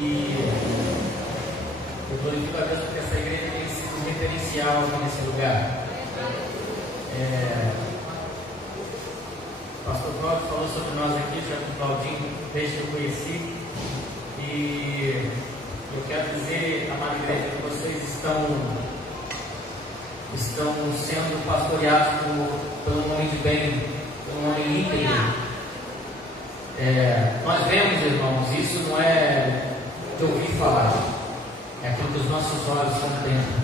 E eu glorifico a Deus porque essa igreja tem sido referencial aqui nesse lugar. O pastor Cláudio falou sobre nós aqui, já com o Claudinho, desde que eu conheci. E eu quero dizer, amada igreja, que vocês estão sendo pastoreados por um homem de bem, por um homem íntegro. Nós vemos, irmãos, isso não é de ouvir falar, é aquilo que os nossos olhos contemplam.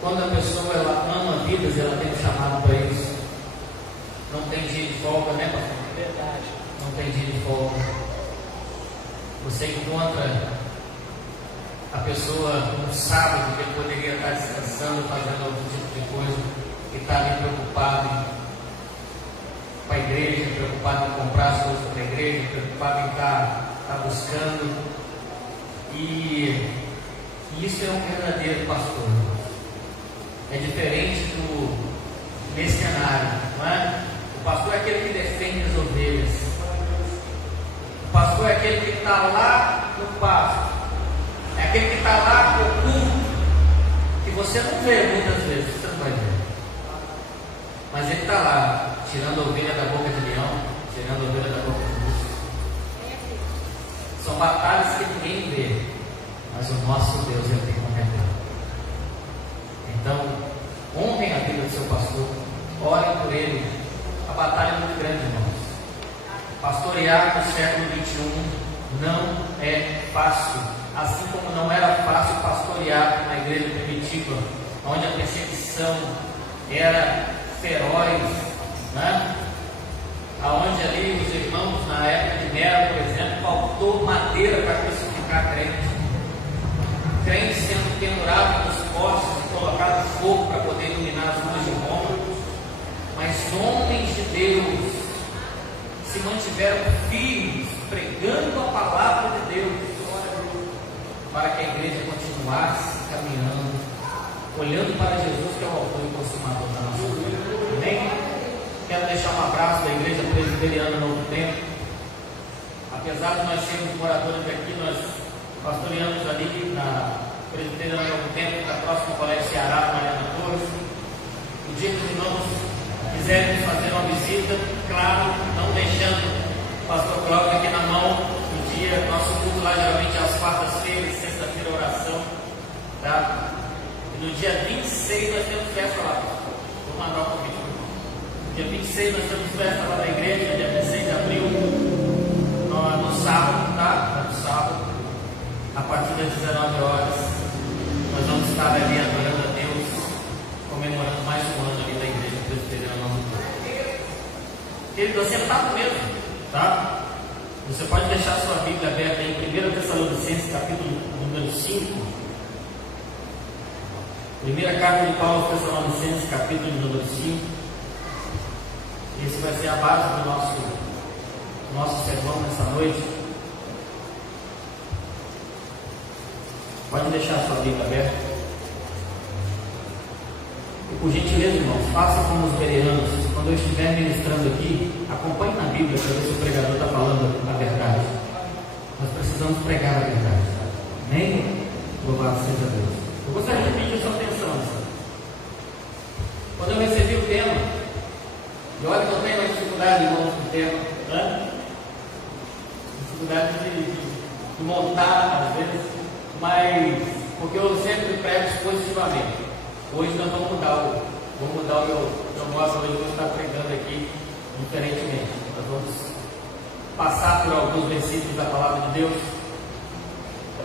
Quando a pessoa ela ama vidas, ela tem um chamado para isso. Não tem dia de folga, né, pastor? Verdade. Não tem dia de folga. Você encontra a pessoa no sábado que ele poderia estar descansando, fazendo algum tipo de coisa, e está ali preocupado com a igreja, preocupado em comprar as coisas para a igreja, preocupado em estar buscando. E isso é um verdadeiro pastor. É diferente do mercenário, não é? O pastor é aquele que defende as ovelhas. O pastor é aquele que está lá no pasto. É aquele que está lá oculto, que você não vê muitas vezes, você não vai ver. Mas ele está lá, tirando a ovelha da boca de leão, tirando a ovelha da boca de urso. São batalhas que ninguém vê, mas o nosso Deus ele tem contemplado. Então, honrem a vida do seu pastor, orem por ele. A batalha é muito grande, irmãos. Pastorear no século XXI não é fácil. Assim como não era fácil pastorear na igreja primitiva, onde a perseguição era feroz, né? Aonde ali os irmãos, na época de Nero, por exemplo, faltou madeira para crucificar crente. Crentes sendo pendurados nos postes e colocados no fogo para poder iluminar as ruas de Roma. Mas homens de Deus se mantiveram firmes, pregando a palavra de Deus, para que a igreja continuasse caminhando, olhando para Jesus, que é o autor e consumador da nossa vida. Amém? Quero deixar um abraço da igreja presbiteriana Novo Tempo. Apesar de nós sermos moradores aqui, nós pastoreamos ali na presbiteriana Novo Tempo, da próxima Colégio Ceará, Mariana Torres. O dia que os irmãos quiserem nos fazer uma visita, claro, não deixando o pastor Cláudio aqui na mão. No dia, nosso culto lá geralmente é às quartas-feiras, sexta-feira oração, tá? E no dia 26 nós temos festa lá, pastor. Vou mandar um convite para o irmão. Dia 26 nós temos festa lá na igreja, dia 26 de abril, no sábado, tá? No sábado, a partir das 19 horas, nós vamos estar ali adorando a Deus, comemorando mais um ano ali da igreja presbiteriana. Querido, você está mesmo, tá? Você pode deixar sua Bíblia aberta em 1 Tessalonicenses, capítulo número 5. Primeira carta de Paulo aos Tessalonicenses, capítulo número 5. Esse vai ser a base do nosso sermão nessa noite. Pode deixar sua Bíblia aberta. E por gentileza, irmãos, faça como os bereanos. Quando eu estiver ministrando aqui, acompanhe na Bíblia para ver se o pregador está falando a verdade. Nós precisamos pregar a verdade. Amém? Louvado seja Deus. Eu gostaria de pedir a sua atenção. Quando eu recebi o tema, e olha que eu tenho uma dificuldade, irmãos, com o tema, né? Dificuldade de montar, às vezes, mas porque eu sempre prego positivamente. Hoje nós vamos mudar o meu modo, hoje eu vou estar pregando aqui diferentemente. Nós vamos passar por alguns versículos da palavra de Deus,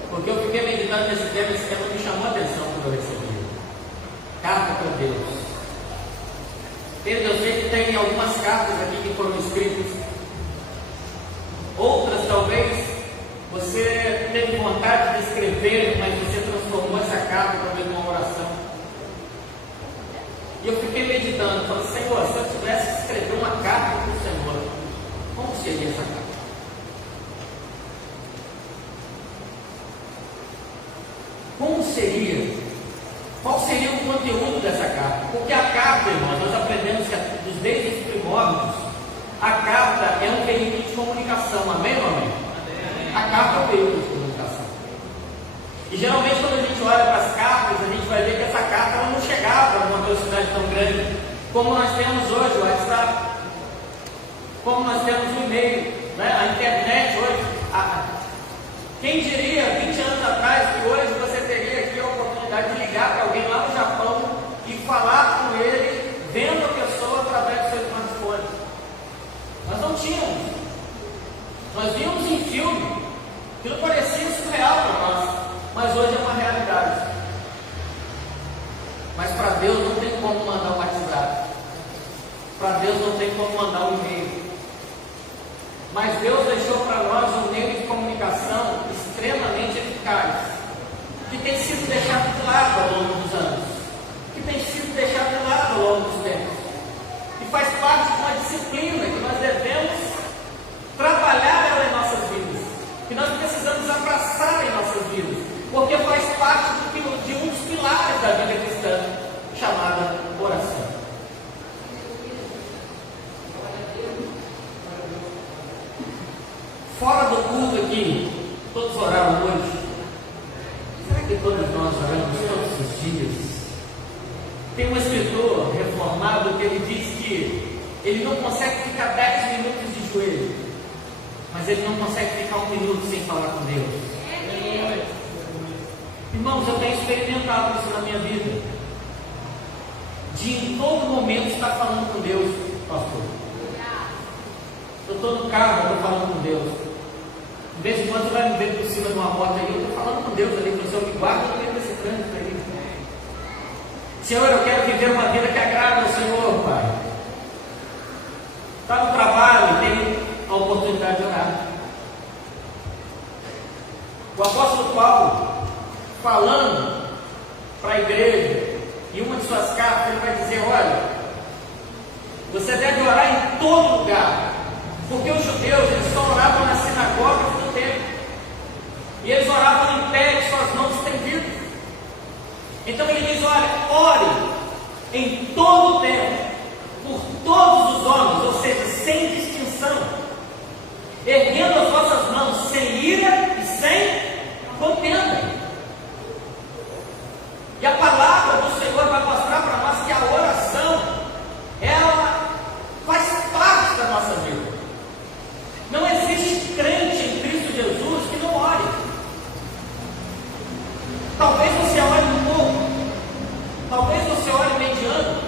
porque eu fiquei meditando nesse tema, esse tema me chamou a atenção quando eu recebi. Carta para Deus. Eu sei que tem algumas cartas aqui que foram escritas, outras talvez você teve vontade de escrever, mas você transformou essa carta para ver uma oração. E eu fiquei meditando, falei, Senhor, se eu tivesse que escrever uma carta para o Senhor, como seria essa carta? Como seria? Qual seria o conteúdo dessa carta? Porque a carta, irmãos, nós aprendemos que desde os primórdios, a carta é um veículo de comunicação, amém ou amém? A carta é um meio de comunicação. E geralmente quando a gente olha para as cartas, a gente vai ver que essa carta ela não chegava numa velocidade tão grande como nós temos hoje o WhatsApp, como nós temos o e-mail, né? A internet hoje. Quem diria 20 anos atrás que hoje você teria aqui a oportunidade de ligar para alguém lá no Japão e falar com ele, vendo a pessoa através do seu smartphone? Nós não tínhamos. Nós víamos em filme, aquilo parecia surreal para nós, mas hoje é uma realidade. Mas para Deus não tem como mandar um WhatsApp, para Deus não tem como mandar um e-mail. Mas Deus deixou para nós um meio de comunicação extremamente eficaz, que tem sido deixado de lado ao longo dos anos, que tem sido deixado de lado ao longo dos tempos, e faz parte de uma disciplina que nós devemos trabalhar ela em nossas vidas, que nós precisamos abraçar em nossas vidas, porque faz parte de um dos pilares da vida cristã, chamada oração. Fora do culto aqui, todos oraram hoje? Será que todos nós oramos todos os dias? Tem um escritor reformado que ele diz que ele não consegue ficar 10 minutos de joelho, mas ele não consegue ficar 1 minuto sem falar com Deus. Irmãos, eu tenho experimentado isso na minha vida, de em todo momento estar falando com Deus, pastor. Eu estou no carro, eu estou falando com Deus. De vez em quando você vai me ver por cima de uma moto aí, eu estou falando com Deus ali, Senhor, me guarda no meio desse trânsito aí. Senhor, eu quero viver uma vida que agrada ao Senhor, Pai. Está no trabalho, tem a oportunidade de orar. O apóstolo Paulo, falando para a igreja, em uma de suas cartas, ele vai dizer: olha, você deve orar em todo lugar. Porque os judeus, eles só oravam nas sinagogas do templo. E eles oravam em pé, de suas mãos estendidas. Então ele diz: olha, ore em todo o tempo, por todos os homens, ou seja, sem distinção, erguendo as vossas mãos sem ira e sem contenda. E a palavra do Senhor vai mostrar para nós que a oração, ela faz parte da nossa vida. Não existe crente em Cristo Jesus que não ore. Talvez você ore pouco, talvez você ore mediano,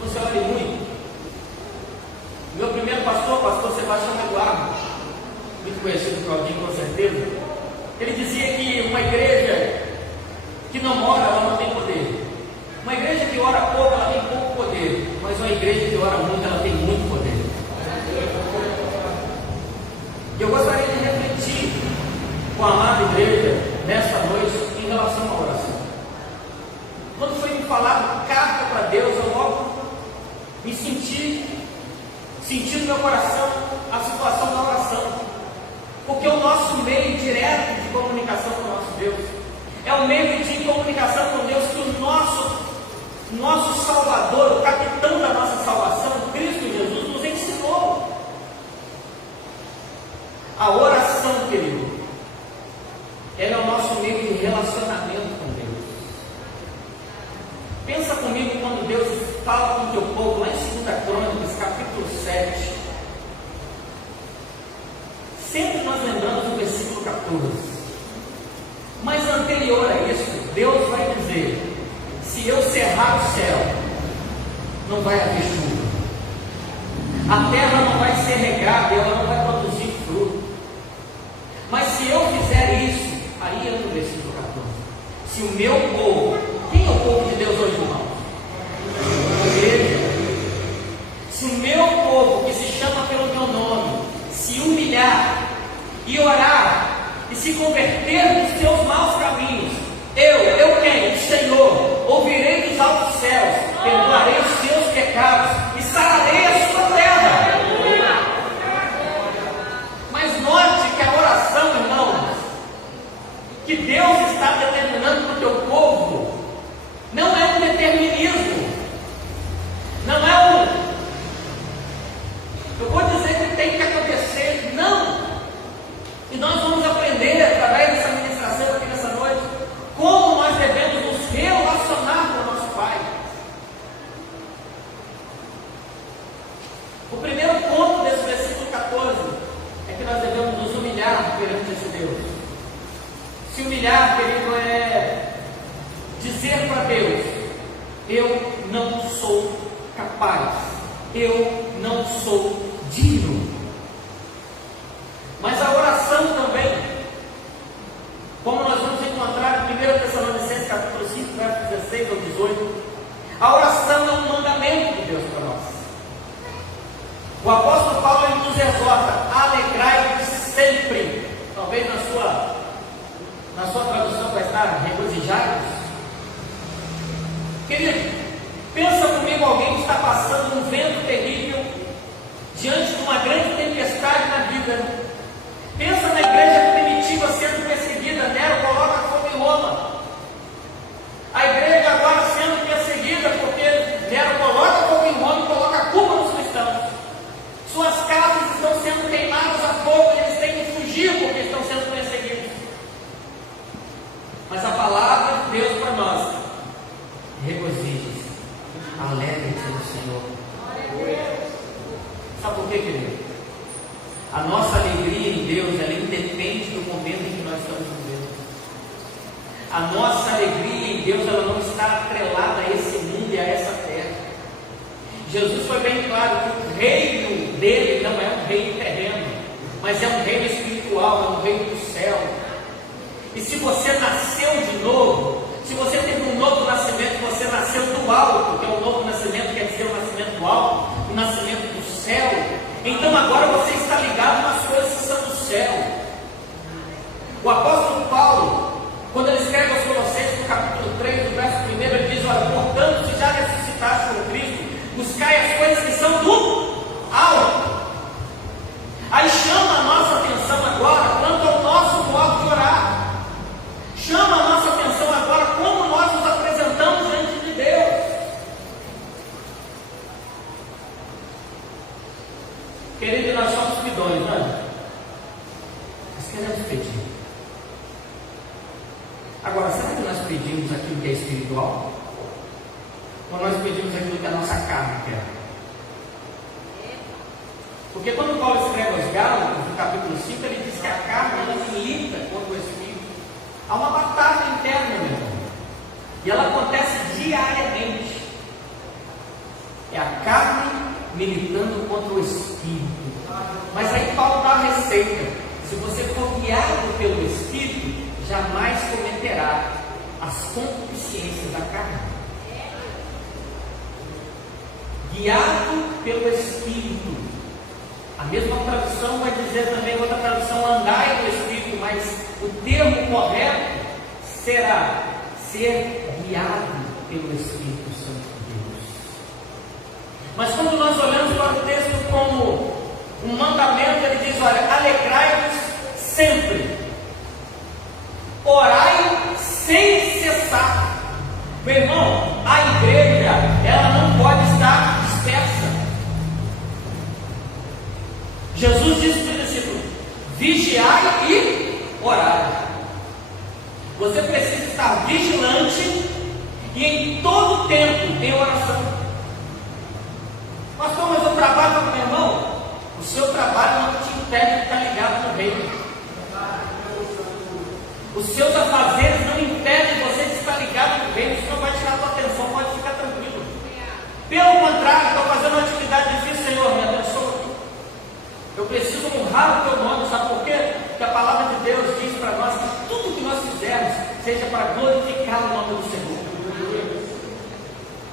você ore muito. Meu primeiro pastor, o pastor Sebastião Eduardo, muito conhecido por alguém com certeza, ele dizia que uma igreja que não ora, ela não tem poder. Uma igreja que ora pouco, ela tem pouco poder. Mas uma igreja que ora muito, ela tem muito poder. E eu gostaria de refletir com a amada igreja nesta noite em relação à oração. Quando foi me falado carta para Deus, eu logo me senti no meu coração a situação da oração. Porque o nosso meio direto de comunicação com o nosso Deus é o meio de comunicação com Deus que o nosso Salvador, o capitão da nossa salvação, Cristo Jesus, nos ensinou. A oração, querido, ela é o nosso meio de relacionamento com Deus. Pensa comigo quando Deus fala com o teu povo, lá em 2 Crônicas, capítulo 7. Sempre nós lembramos do versículo 14. Mas anterior a isso, Deus vai dizer: se eu cerrar o céu, não vai haver chuva. A terra não vai ser regada, ela não vai produzir fruto. Mas se eu fizer isso, aí entra o versículo 14. Se o meu povo, quem é o povo de Deus hoje, irmão? A igreja. Se o meu povo, que se chama pelo meu nome, se humilhar e orar e se converter dos seus maus caminhos, eu quem? O Senhor, ouvirei dos altos céus, perdoarei os seus pecados e sararei a sua terra. Mas note que a oração, irmãos, que Deus está determinando para o teu povo, não é um determinismo, não é eu vou dizer que tem que acontecer, não. E nós vamos Se humilhar, querido, é dizer para Deus: eu não sou capaz, eu não sou digno. Mas a oração também, como nós vamos encontrar em 1 Tessalonicenses capítulo 5, versos 16 ao 18, a oração é um mandamento de Deus para nós. O apóstolo Paulo ele nos exorta: alegrai-vos sempre. Talvez na sua tradução vai estar regozijai-vos. Querido, pensa comigo alguém que está passando um vento terrível, diante de uma grande tempestade na vida. Pensa na igreja primitiva sendo perseguida, Nero coloca fogo em Roma. A igreja agora sendo perseguida porque Nero coloca fogo em Roma e coloca a culpa nos cristãos. Suas casas estão sendo queimadas a fogo e eles têm que fugir porque estão sendo perseguidos. Mas a palavra de Deus para nós: regozije-se, alegre-se no Senhor. Sabe por quê, querido? A nossa alegria em Deus, ela independe do momento em que nós estamos vivendo. A nossa alegria em Deus, ela não está atrelada a esse mundo e a essa terra. Jesus foi bem claro que o reino dele não é um reino terreno, mas é um reino espiritual, é um reino do céu. E se você nasceu de novo, se você teve um novo nascimento, você nasceu do alto, que é o novo nascimento, quer dizer o nascimento do alto, o nascimento do céu. Então agora você está ligado nas coisas que são do céu. O apóstolo Paulo, quando ele escreve aos Colossenses, no capítulo 3, no verso 1, ele diz: olha, portanto, se já ressuscitaste com Cristo, buscai as coisas que são do alto. Aí chama a nossa atenção agora quanto ao nosso modo de orar. Chama a nossa atenção agora como nós nos apresentamos diante de Deus. Querido, nós somos pidões, não é? Nós queremos pedir. Agora, será que nós pedimos aquilo que é espiritual? Ou nós pedimos aquilo que a nossa carne quer? Porque quando Paulo escreve aos Gálatas, no capítulo 5, ele diz que a carne ela milita contra o Espírito. Há uma batalha interna, meu irmão. E ela acontece diariamente. É a carne militando contra o Espírito. Mas aí Paulo dá a receita: se você for guiado pelo Espírito, jamais cometerá as concupiscências da carne. Guiado pelo Espírito. A mesma tradução vai dizer também, outra tradução, andai no Espírito, mas o termo correto será ser guiado pelo Espírito Santo de Deus. Mas quando nós olhamos para o texto como um mandamento, ele diz: olha, alegrai-vos sempre, orai sem cessar. Meu irmão, a igreja, ela não pode estar dispersa. Jesus disse para o discípulo: vigiai e orai. Você precisa estar vigilante e em todo tempo em oração. Pastor, mas eu trabalho com meu irmão. O seu trabalho não te impede de estar ligado no reino. Os seus afazeres não impedem você de estar ligado no reino. Isso não vai tirar a tua atenção, pode ficar tranquilo. Pelo contrário, estou fazendo uma atividade difícil, Senhor, me abençoa. Eu preciso honrar o teu nome, sabe por quê? Porque a palavra de Deus diz para nós que tudo que nós fizermos seja para glorificar o nome do Senhor.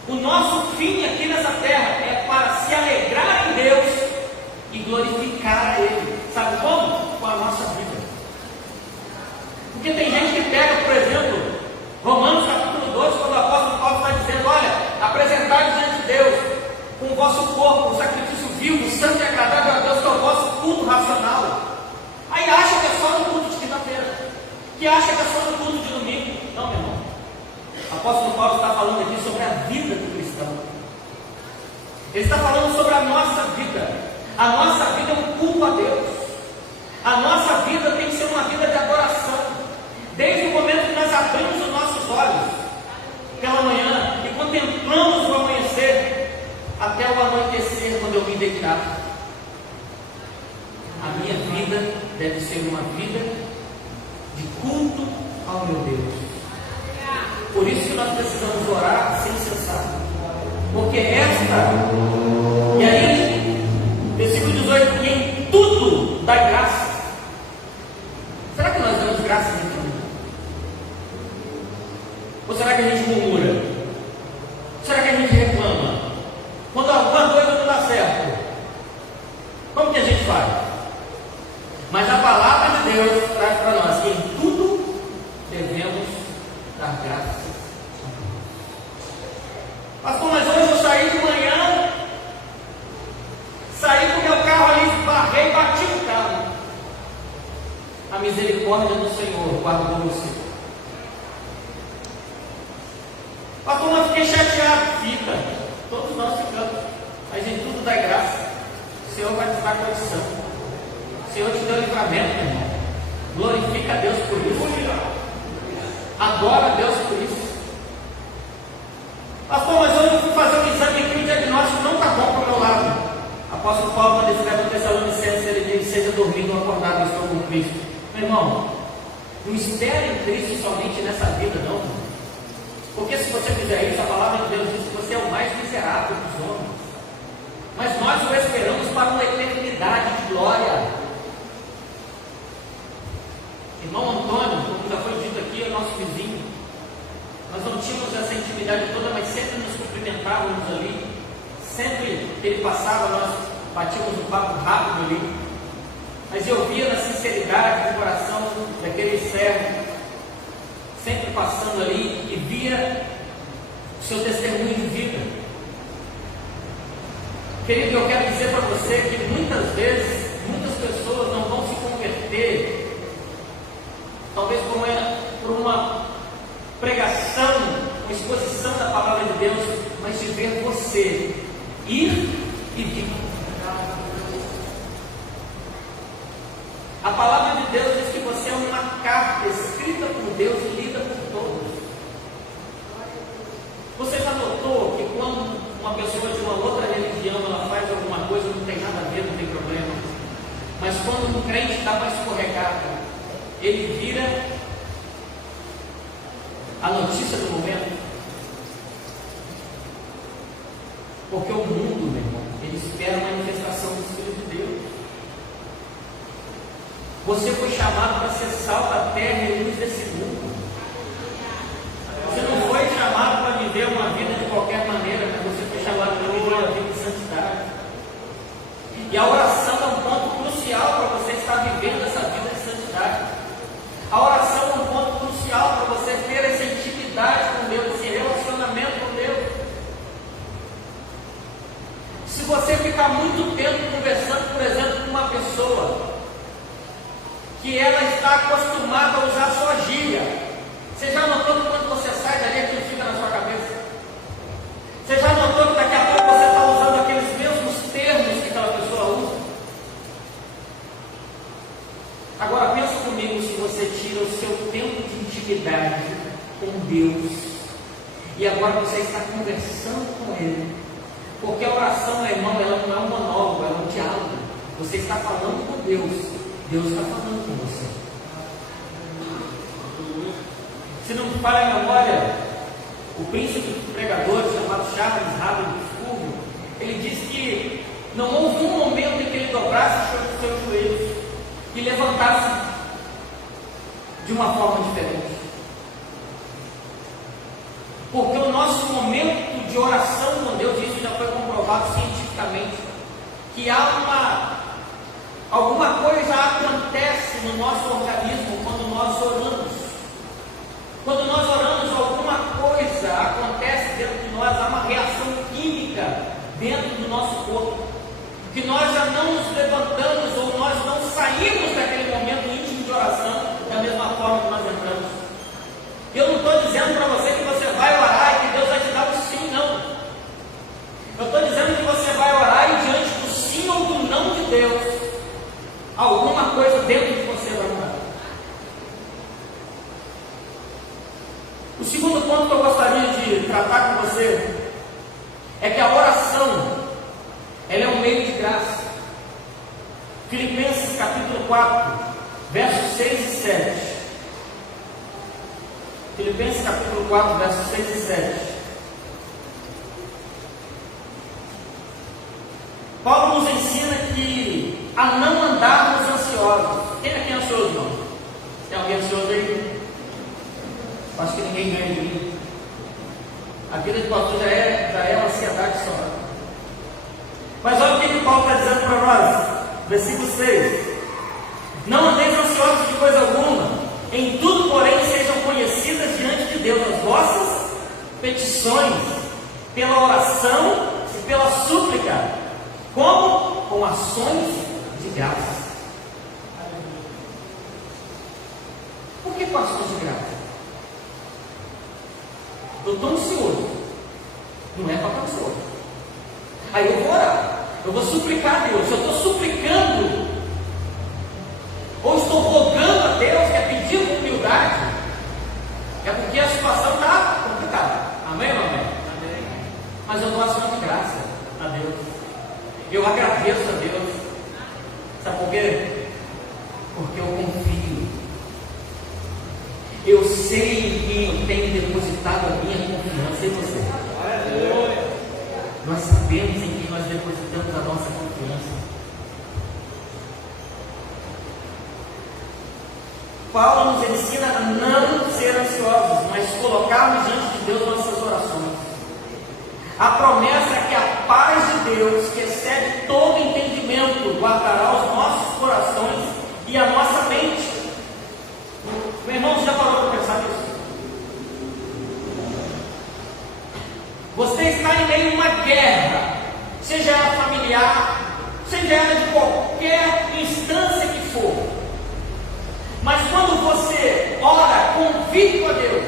O nosso fim aqui nessa terra é para se alegrar em Deus e glorificar a Ele. Sabe como? Com a nossa vida. Porque tem gente que pega, por exemplo, Romanos capítulo 2, quando o apóstolo Paulo está dizendo: olha, apresentai diante de Deus com o vosso corpo, um sacrifício vivo, santo e agradável a Deus, que é o vosso culto racional. Aí acha que é só no culto de quinta-feira, que acha que é só no culto de domingo. Não, meu irmão. O apóstolo Paulo está falando aqui sobre a vida do cristão. Ele está falando sobre a nossa vida. A nossa vida é um culto a Deus. A nossa vida tem que ser uma vida de adoração. Desde o momento que nós abrimos os nossos olhos pela manhã e contemplamos o amanhecer, até o anoitecer, quando eu me deitar, a minha vida deve ser uma vida de culto ao meu Deus. Por isso que nós precisamos orar sem cessar. Porque e aí, versículo 18, e em tudo dá graça. Será que nós damos graça em tudo? Ou será que a gente murmura? Será que a gente reclama? Quando alguma coisa não dá certo, como que a gente faz? Mas a palavra de Deus traz para nós que em tudo devemos dar graças. Pastor, mas hoje eu saí de manhã, saí com o meu carro ali, esbarrei e bati no carro. A misericórdia do Senhor guardou você. Pastor, mas fiquei chateado. Fica, todos nós ficamos, mas em tudo dá graça. O Senhor vai te dar condição. O Senhor te deu livramento, meu irmão. Glorifica a Deus por isso. Adora a Deus por isso. Pastor, mas hoje eu fui fazer um exame aqui, o diagnóstico não está bom para o meu lado. Apóstolo Paulo, quando escreve no Tessalonicenses, ele diz: seja dormindo ou acordado, estou com Cristo. Meu irmão, não espere em Cristo somente nessa vida, não. Porque se você fizer isso, a palavra de Deus diz que você é o mais miserável dos homens. Mas nós o esperamos para uma eternidade de glória. Irmão Antônio, como já foi dito aqui, é nosso vizinho. Nós não tínhamos essa intimidade toda, mas sempre nos cumprimentávamos ali. Sempre que ele passava, nós batíamos um papo rápido ali. Mas eu via na sinceridade do coração daquele servo, sempre passando ali, e via o seu testemunho de vida. Querido, eu quero dizer para você que muitas vezes, muitas pessoas não vão se converter, talvez por uma pregação, uma exposição da palavra de Deus, mas de ver você ir e vir. A palavra de Deus diz que você é uma carta escrita por Deus e lida por todos. Você já notou que quando uma pessoa de uma outra religião ela faz alguma coisa, não tem nada a ver, não tem problema, mas quando um crente está mais escorregado, ele vira a notícia do momento? Porque o mundo, meu irmão, ele espera a manifestação do Espírito de Deus. Você foi chamado para ser sal da terra e luz desse mundo. Você não foi chamado para viver uma vida de qualquer maneira, mas você foi chamado para viver uma vida de santidade. E a oração é um ponto crucial para você estar vivendo essa vida de santidade. A oração é um ponto crucial para você ter essa intimidade com Deus, esse relacionamento com Deus. Se você ficar muito tempo conversando, por exemplo, com uma pessoa que ela está acostumada a usar sua gíria, você já notou que quando você sai dali aquilo fica na sua cabeça? Você já notou que daqui a pouco você está usando aqueles mesmos termos que aquela pessoa usa? Agora pensa comigo, se você tira o seu tempo de intimidade com Deus e agora você está conversando com Ele, porque a oração, meu irmão, ela não é um monólogo, ela é um diálogo. Você está falando com Deus, Deus está falando com você. Se não me falha a memória, o príncipe dos pregadores, chamado Charles Haddon, ele disse que não houve um momento em que ele dobrasse os seus joelhos e levantasse de uma forma diferente. Porque o nosso momento de oração com Deus, isso já foi comprovado cientificamente, que alguma coisa acontece no nosso organismo quando nós oramos. Quando nós oramos, alguma coisa acontece dentro de nós, há uma reação química dentro do nosso corpo, que nós já não nos levantamos ou nós não saímos daquele momento íntimo de oração da mesma forma que nós entramos. Eu não estou dizendo para você que você vai orar e que Deus vai te dar um sim, não. Eu estou dizendo que você vai orar e diante do sim ou do não de Deus, alguma coisa dentro de você vai mudar. O segundo ponto que eu gostaria de tratar com você é que a oração, ela é um meio de graça. Filipenses capítulo 4, versos 6 e 7. Filipenses capítulo 4, versos 6 e 7. Paulo nos ensina que a não andarmos ansiosos. Quem aqui é ansioso, irmão? Tem alguém ansioso aí? Acho que ninguém ganha de mim. A vida de pastor já é uma ansiedade só. Mas olha o que Paulo está dizendo para nós. Versículo 6. Não andeis ansiosos de coisa alguma. Em tudo, porém, sejam conhecidas diante de Deus as vossas petições, pela oração e pela súplica. Como? Com ações de graça. Por que com ações de graça? Eu estou ansioso. Não é para estar ansioso. Aí eu vou orar. Eu vou suplicar a Deus. Se eu estou suplicando, ou estou rogando a Deus, que é pedir com humildade, é porque a situação está complicada. Amém, amém? Amém. Mas eu dou ação de graça a Deus. Eu agradeço a Deus. Sabe por quê? Porque eu confio. Eu sei em quem eu tenho depositado a minha confiança em você. Nós sabemos em quem nós depositamos a nossa confiança. Paulo nos ensina a não ser ansiosos, mas colocarmos diante de Deus nossas orações. A promessa é que a paz de Deus, que excede todo entendimento, guardará os nossos corações e a nossa mente. Meu irmão, você já parou para pensar nisso? Você está em meio a uma guerra, seja ela familiar, seja ela de qualquer instância que for. Mas quando você ora convicto a Deus,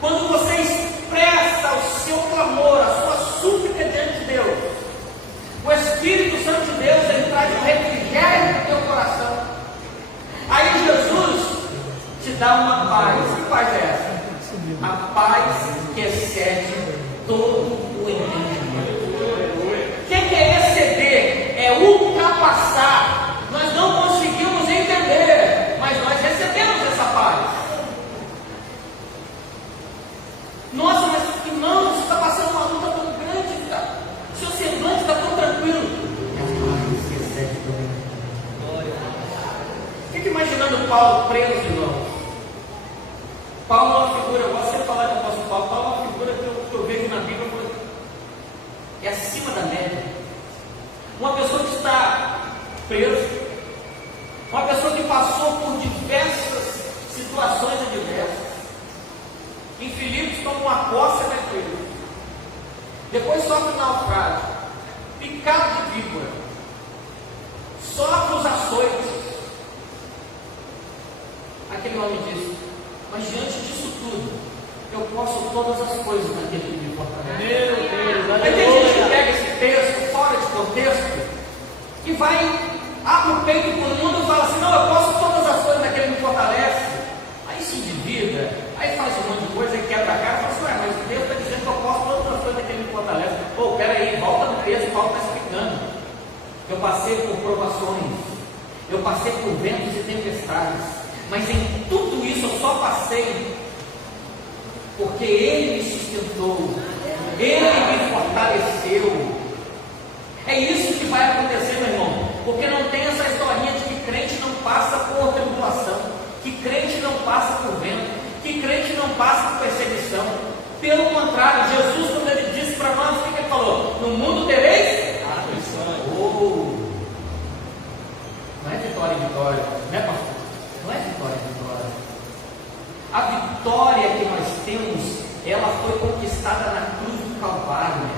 quando você expressa o seu clamor, a sua súplica diante de Deus, o Espírito Santo de Deus, ele traz um refrigério no teu coração. Aí Jesus te dá uma paz. Que paz é essa? A paz que excede todo o entendimento. O que é exceder? É ultrapassar. Nós não conseguimos entender, mas nós recebemos essa paz. Nossa, mas irmão, você está passando uma luta tão grande, cara. O seu semblante está tão tranquilo. É a paz que excede todo o entendimento. Fica imaginando Paulo preso, irmão. Paulo é uma figura, eu gosto de falar do apóstolo Paulo. Paulo é uma figura que eu vejo na Bíblia, é acima da média. Uma pessoa que está presa, uma pessoa que passou por diversas situações adversas. Em Filipos toma uma poça e vai preso. Depois sofre um naufrágio, picado de víbora, sofre os açoites. Aquele homem disse: mas diante disso tudo, eu posso todas as coisas naquele que me fortalece. Meu Deus! Aí tem gente que pega esse texto fora de contexto e vai, abre o peito para o mundo e fala assim: não, eu posso todas as coisas naquele que me fortalece. Aí se endivida, aí faz um monte de coisa e quebra a cara e fala assim: ué, mas Deus está dizendo que eu posso todas as coisas naquele que me fortalece. Pô, peraí, volta no texto, Paulo está explicando. Eu passei por provações, eu passei por ventos e tempestades. Mas em tudo isso eu só passei porque Ele me sustentou, Ele me fortaleceu. É isso que vai acontecer, meu irmão, porque não tem essa historinha de que crente não passa por tribulação, que crente não passa por vento, que crente não passa por perseguição. Pelo contrário, Jesus, quando Ele disse para nós, o que Ele falou? No mundo tereis aflição. Não é vitória em vitória, né, pastor? Não é vitória em vitória. A vitória que nós temos, ela foi conquistada na cruz do Calvário.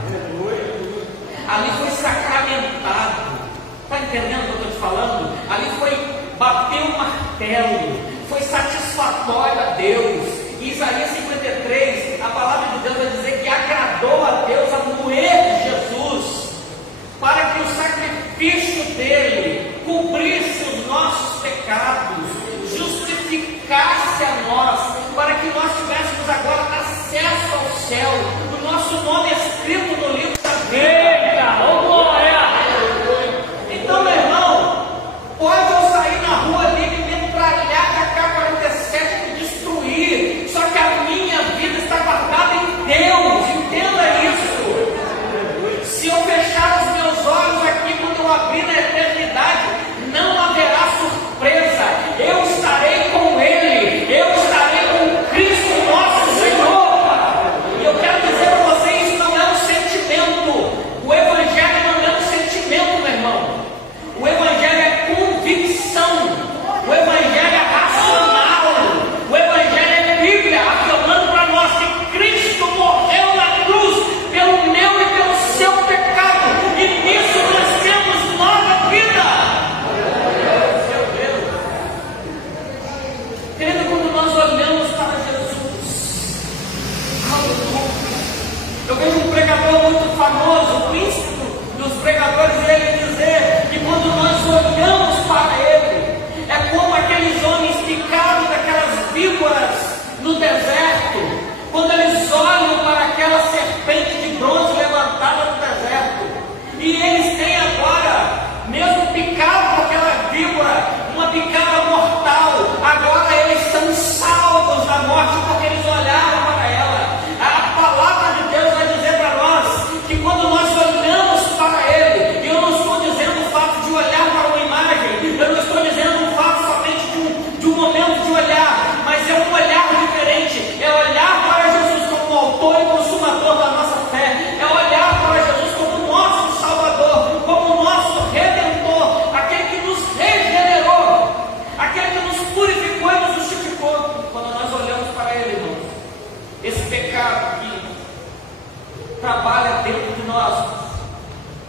Ali foi sacramentado. Está entendendo o que eu estou te falando? Ali foi bater o martelo, foi satisfatório a Deus. Em Isaías 53, a palavra de Deus vai dizer que agradou a Deus a moer de Jesus, para que o sacrifício dele cobrisse os nossos pecados, justificasse a nós, para que nós tivéssemos agora acesso ao céu, o nosso nome escrito no livro da vida. Então, meu irmão, pode eu sair na rua ali e me metralhar com a K-47 e me destruir, só que a famoso, o príncipe dos pregadores, ele dizer que quando nós olhamos para ele, é como aqueles homens picados daquelas víboras no deserto, quando eles olham para aquela serpente de bronze levantada no deserto, e eles têm agora, mesmo picado por aquela víbora, uma picada mortal, agora eles são salvos da morte porque eles olharam para ela. A palavra de Deus vai dizer para nós que quando nós olhamos para ele, e eu não estou dizendo o fato de olhar para uma imagem, eu não estou dizendo o fato somente de um momento de olhar, mas é um olhar diferente, é olhar para Jesus como o autor e consumador da nossa fé, é olhar para Jesus como o nosso Salvador, como o nosso Redentor, aquele que nos regenerou, aquele que nos purificou e nos justificou. Quando nós olhamos para ele, irmãos, esse pecado que trabalha dentro de nós,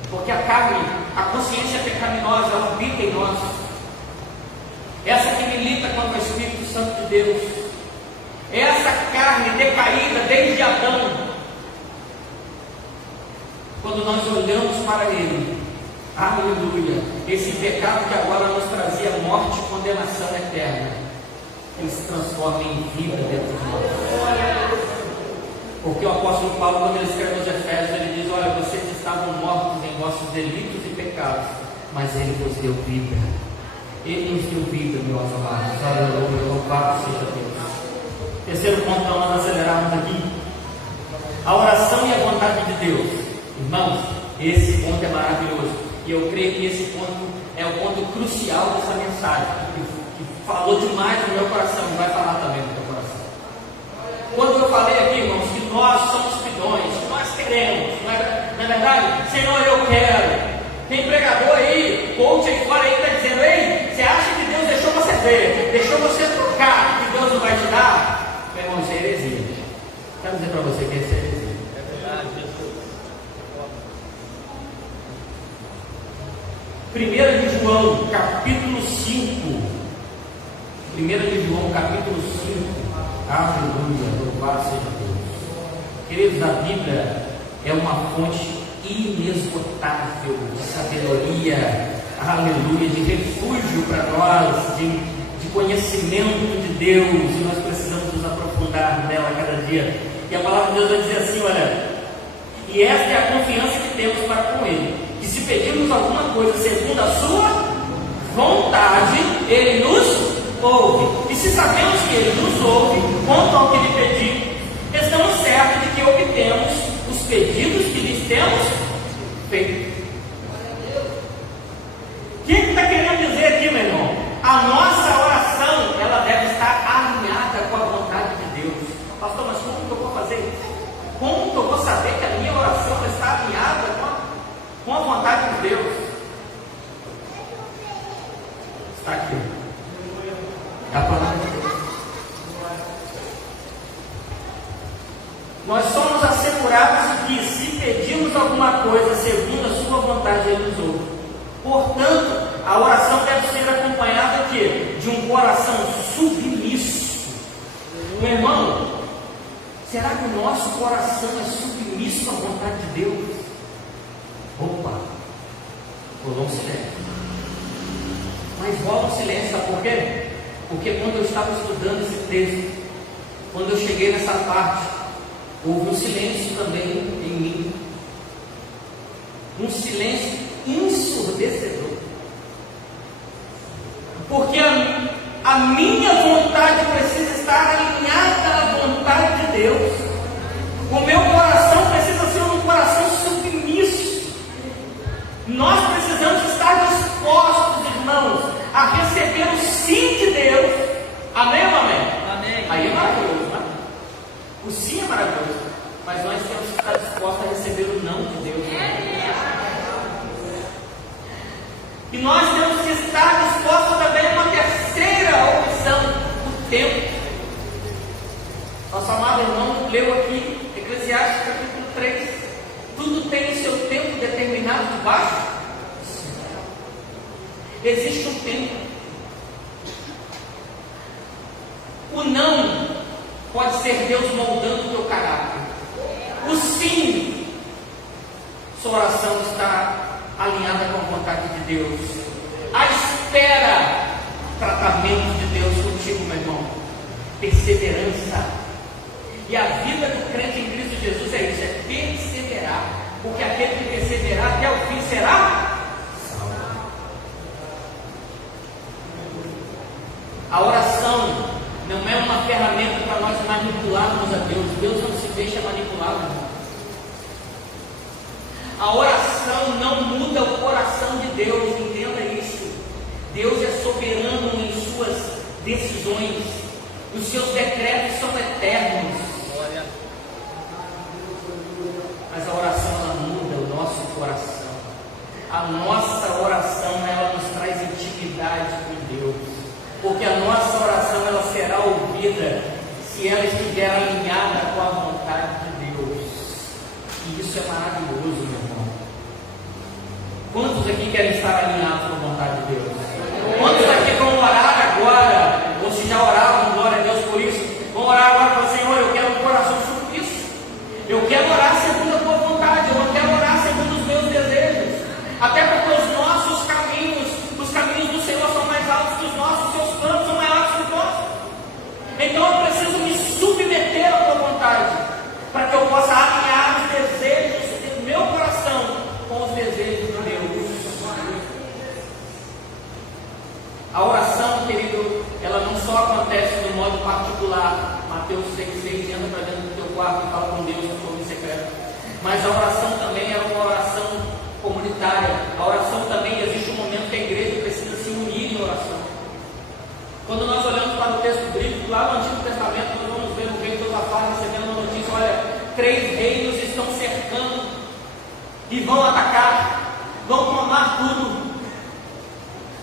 porque a carne, a consciência pecaminosa, ela habita em nós, essa que milita contra o Espírito Santo de Deus, essa carne decaída desde Adão, quando nós olhamos para ele, aleluia, esse pecado que agora nos trazia morte e condenação eterna, ele se transforma em vida dentro de nós. Porque o apóstolo Paulo, quando ele escreve aos Efésios, ele diz: olha, vocês estavam mortos em vossos delitos e pecados, mas ele vos deu vida. Ele nos deu vida, meus amados. Aleluia, louvado seja Deus. Terceiro ponto para nós acelerarmos aqui: a oração e a vontade de Deus. Irmãos, esse ponto é maravilhoso, e eu creio que esse ponto é o ponto crucial dessa mensagem, que falou demais no meu coração e vai falar também no meu coração. Quando eu falei aqui, irmãos, que nós somos pidões, que nós queremos, não é verdade? Senhor, eu quero. Tem pregador aí, coach aí fora aí, está dizendo: ei, você acha que Deus deixou você ver, deixou você trocar, que Deus não vai te dar? Meu irmão, isso é heresia. Quero dizer para você que isso é heresia. É verdade, Jesus. 1 de João, capítulo 5. 1 de João, capítulo 5. Aleluia, louvado seja Deus. Queridos, a Bíblia é uma fonte inesgotável de sabedoria, aleluia, de refúgio para nós, de conhecimento de Deus, e nós precisamos nos aprofundar nela a cada dia. E a palavra de Deus vai dizer assim: olha, e esta é a confiança que temos para com Ele, que se pedirmos alguma coisa segundo a sua vontade, Ele nos ouve. E se sabemos que Ele nos ouve quanto ao que lhe pedimos, estamos certos de que obtemos os pedidos que lhes temos feito. O que está querendo dizer aqui, meu irmão? A nossa oração, ela deve estar alinhada com a vontade de Deus. Pastor, mas como que eu vou fazer isso? Como que eu vou saber que a minha oração está alinhada com a vontade de Deus? Está aqui. É a palavra de Deus. Nós somos assegurados de que, se pedirmos alguma coisa segundo a sua vontade, Ele nos ouve. Portanto, a oração deve ser acompanhada de um coração submisso. Meu irmão, será que o nosso coração é submisso à vontade de Deus? Opa, rolou um silêncio. Mas rola um silêncio, sabe por quê? Porque quando eu estava estudando esse texto, quando eu cheguei nessa parte, houve um silêncio também em mim, um silêncio ensurdecedor, porque a minha vontade precisa estar alinhada à vontade de Deus, o meu coração precisa ser um coração submisso. Nós precisamos estar dispostos, irmãos, a receber o sim de Deus. Amém ou amém? Amém. Aí é maravilhoso, né? O sim é maravilhoso, mas nós temos que estar dispostos a receber o não de Deus. E nós temos que estar dispostos também a uma terceira opção: o tempo. Nosso amado irmão leu aqui Eclesiastes capítulo 3: tudo tem o seu tempo determinado debaixo. Existe um tempo. O não pode ser Deus moldando o teu caráter. O sim Sua oração está alinhada com a vontade de Deus. A espera, tratamento de Deus contigo, meu irmão. Perseverança. E a vida do crente em Cristo Jesus é isso, é perseverar. Porque aquele que perseverar até o fim será salvo. A oração não é uma ferramenta para nós manipularmos a Deus. Deus não se deixa manipular, meu irmão. A oração não muda o coração de Deus, entenda isso. Deus é soberano em suas decisões. Os seus decretos são eternos. Mas a oração, ela muda o nosso coração. A nossa oração, ela nos traz intimidade com Deus. Porque a nossa oração, ela será ouvida se ela estiver alinhada com a vontade de Deus. E isso é maravilhoso, meu irmão. Quantos aqui querem estar alinhados com a vontade de Deus? Quantos aqui vão orar agora? Ou se já oraram, glória a Deus por isso, vão orar agora e falar: Senhor, eu quero um coração submisso. Eu quero orar segundo a tua vontade. Eu não quero orar segundo os meus desejos. Até porque os nossos caminhos, os caminhos do Senhor são mais altos que os nossos, seus planos são maiores que os nossos. Então eu preciso me submeter à tua vontade, para que eu possa alinhar os desejos do meu coração com os desejos de Deus. A oração, querido, ela não só acontece no modo particular. Mateus 6,6, entra para dentro do teu quarto e fala com Deus no fogo secreto. Mas a oração também é uma oração comunitária. A oração também, existe um momento que a igreja precisa se unir em oração. Quando nós olhamos para o texto bíblico, lá no Antigo Testamento, nós vamos ver o rei Josafá recebendo uma notícia: olha, 3 reinos estão cercando e vão atacar, vão tomar tudo.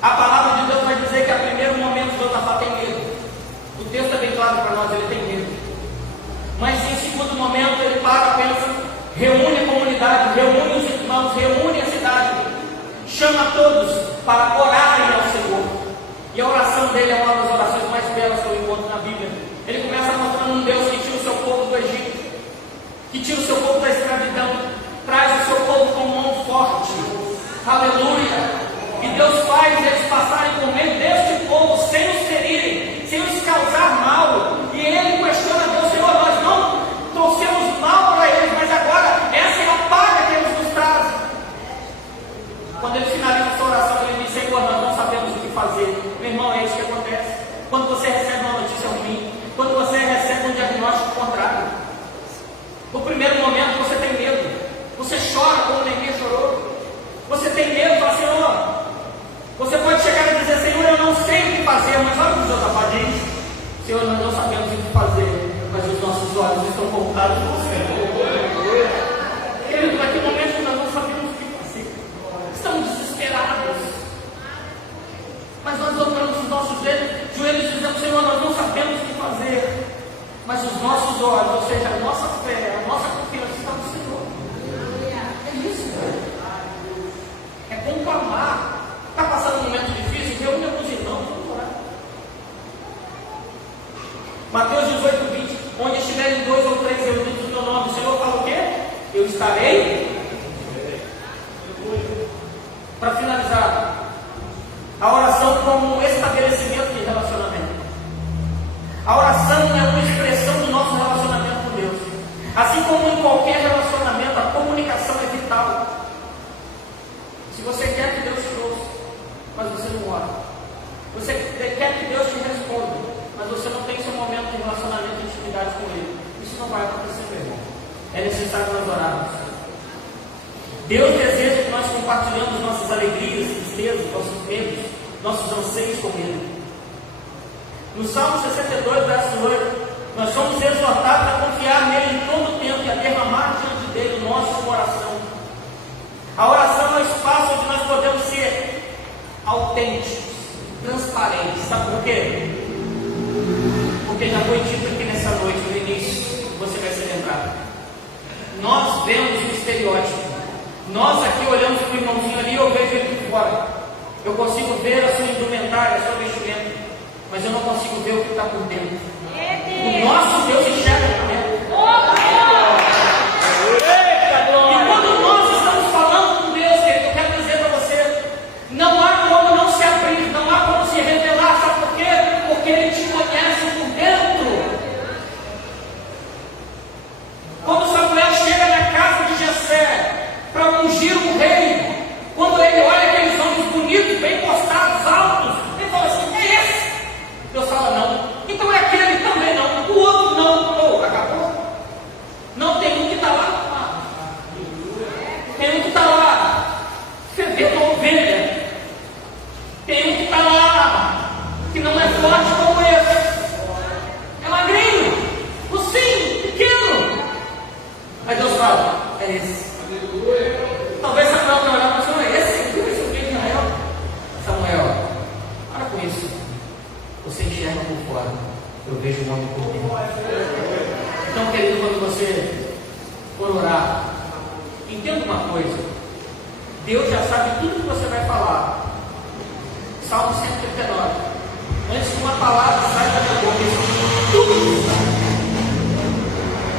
A palavra de Deus vai dizer que a primeiro momento Josafá tem medo. O texto é bem claro para nós, ele tem medo. Mas em segundo momento ele para, pensa, reúne a comunidade, reúne os irmãos, reúne a cidade, chama todos para orarem ao Senhor. E a oração dele é uma das orações mais belas que eu encontro na Bíblia. Ele começa mostrando um Deus que tira o seu povo do Egito, que tira o seu povo da escravidão, traz o seu povo com mão forte. Aleluia! E Deus faz eles passarem por meio deste povo sem os ferirem, sem os causar mal. E ele questiona a Deus: Senhor, nós não trouxemos mal para eles, mas agora essa é a paga que eles nos trazem. Quando ele finaliza a sua oração, ele diz: Senhor, nós não sabemos o que fazer. Meu irmão, é isso que acontece. Quando você recebe uma notícia ruim, quando você recebe um diagnóstico contrário, no primeiro momento você tem medo, você chora como Neemias chorou, você tem medo, fala: Senhor, você pode chegar e dizer: Senhor, eu não sei o que fazer. Mas olha o que Josafá diz: Senhor, nós não sabemos o que fazer, mas os nossos olhos estão voltados para o Senhor. Querido, naquele momento nós não sabemos o que fazer, estamos desesperados, mas nós dobramos os nossos joelhos e dizemos: Senhor, nós não sabemos o que fazer, mas os nossos olhos, ou seja, a nossa fé, a nossa confiança está no Senhor. É isso, é conclamar. Está passando um momento difícil, reúne alguns irmãos, vamos orar. Mateus 18:20, onde estiverem 2 ou 3 reunidos no meu nome, o Senhor fala o quê? Eu estarei. Para finalizar, a oração como um estabelecimento de relacionamento. A oração é uma expressão do nosso relacionamento com Deus. Assim como em qualquer relacionamento, a comunicação é vital. Se você quer que Deus te ouça, mas você não ora, você quer que Deus te responda, mas você não tem seu momento de relacionamento e intimidade com Ele, isso não vai acontecer, meu irmão. É necessário nós orarmos. Deus deseja que nós compartilhemos nossas alegrias, tristezas, nossos medos, nossos anseios com Ele. No Salmo 62, verso 8, nós somos exortados a confiar nele em todo o tempo e a derramar diante dele o nosso coração. A oração é o espaço onde nós podemos ser autênticos, transparentes. Sabe por quê? Porque já foi dito aqui nessa noite, no início, você vai se lembrar. Nós vemos o estereótipo. Nós aqui olhamos para o irmãozinho ali, eu vejo ele de fora. Eu consigo ver a sua indumentária, a sua vestimenta, mas eu não consigo ver o que está por dentro. O nosso Deus enxerga por dentro. E quando nós estamos por fora, eu vejo o homem por dentro. Então, querido, quando você for orar, entenda uma coisa: Deus já sabe tudo que você vai falar. Salmo 139. Antes que uma palavra saia da minha boca, Ele tudo que sabe.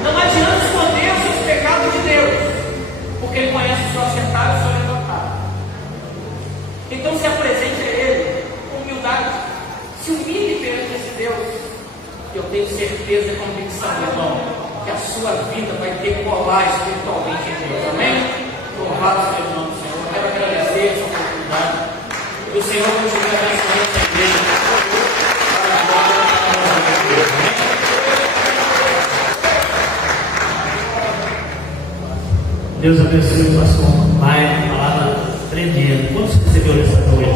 Não adianta esconder os seus pecados de Deus, porque Ele conhece o seu acertar e o seu levantar. Então se apresente a Ele com humildade, se humilhe perante esse Deus. Eu tenho certeza e convicção, meu irmão, que a sua vida vai decolar espiritualmente em Deus. Amém? Louvado seja o nome do Senhor. Eu quero agradecer essa oportunidade. E o Senhor continue abençoando essa igreja. Deus abençoe o pastor Maia, palavra tremenda. Quando você recebeu essa noite?